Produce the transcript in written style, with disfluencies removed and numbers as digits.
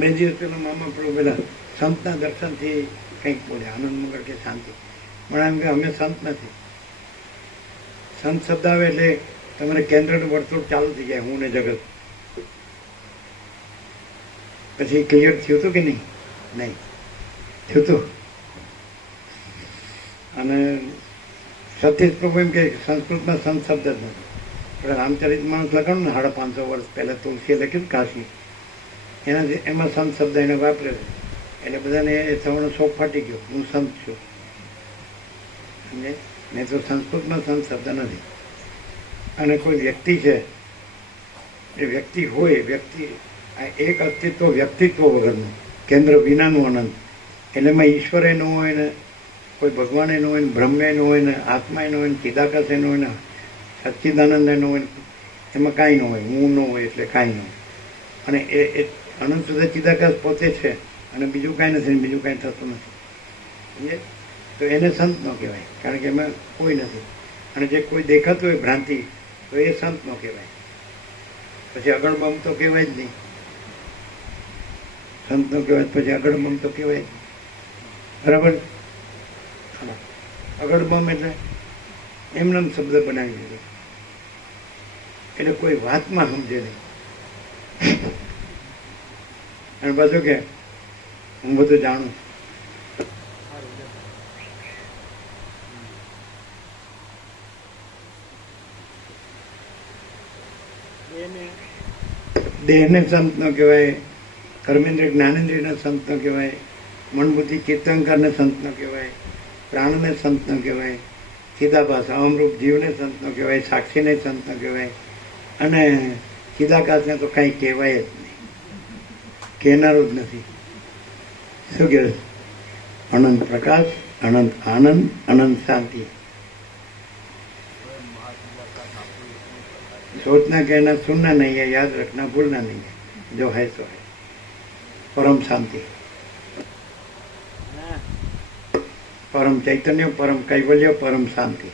બે દિવસ પેલા મામા પડો પેલા સંતના દર્શનથી કંઈક બોલ્યા, આનંદ મંગળ કે શાંતિ. પણ એમ કે અમે સંત નથી. સંત શબ્દ આવે એટલે તમારે કેન્દ્રનું વર્તુળ ચાલુ થઈ જાય, હું ને જગત. પછી ક્લિયર થયું હતું કે નહીં? નહીં થયું હતું. અને સતીશ પ્રભુ એમ કે સંસ્કૃતમાં સંત શબ્દ જ નથી. આપણે રામચરિત માણસ લખાણું ને 550 વર્ષ પહેલાં તુલસીએ લખ્યું કાશી, એનાથી એમાં સંત શબ્દ એને વાપરે છે. એટલે બધાને એ થવાનો શોખ ફાટી ગયો, હું સંત છું. સમજે? નહીં તો સંસ્કૃતમાં સંત શબ્દ નથી. અને કોઈ વ્યક્તિ છે, એ વ્યક્તિ હોય, વ્યક્તિ એક અસ્તિત્વ વ્યક્તિત્વ વગરનું, કેન્દ્ર વિનાનું અનંત. એટલે એમાં ઈશ્વરે ન હોય ને, કોઈ ભગવાને ન હોય ને, બ્રહ્મે ન હોય ને, આત્માએ ન હોય ને, ચિદાકાશે ન હોય ને, સચ્ચિદાનંદ ન હોય ને, એમાં કાંઈ ન હોય. હું ન હોય એટલે કાંઈ ન હોય. અને એ અનંત સુધી ચિદાકાશ પોતે છે અને બીજું કાંઈ નથી, બીજું કાંઈ થતું નથી. સમજે? તો એને સંત ન કહેવાય, કારણ કે એમાં કોઈ નથી. અને જે કોઈ દેખાતું હોય ભ્રાંતિ, તો એ સંત ન કહેવાય. પછી અગણબમ તો કહેવાય જ નહીં. સંત નો કહેવાય પછી અગણબમ તો કહેવાય જ નહીં. બરાબર? અગણબમ એટલે એમને શબ્દ બનાવી દીધો, એટલે કોઈ વાતમાં સમજે નહીં. અને પાછું કે હું બધું જાણું. દેહને સંત ન કહેવાય, કર્મેન્દ્રિય જ્ઞાનેન્દ્રિયને સંત ન કહેવાય, મન બુદ્ધિ ચિત્તંકરને સંત ન કહેવાય, પ્રાણને સંત ન કહેવાય, ચિદાભાસ અમરૂપ જીવને સંત ન કહેવાય, સાક્ષીને સંત ન કહેવાય, અને ચિદાકાશને તો કંઈ કહેવાય જ નહીં, કહેનારું જ નથી. શું કહેવાય? અનંત પ્રકાશ, અનંત આનંદ, અનંત શાંતિ. सोचना कहना सुनना नहीं है, याद रखना भूलना नहीं है, जो है सो है. परम शांति, परम चैतन्य, परम कैवल्य, परम शांति.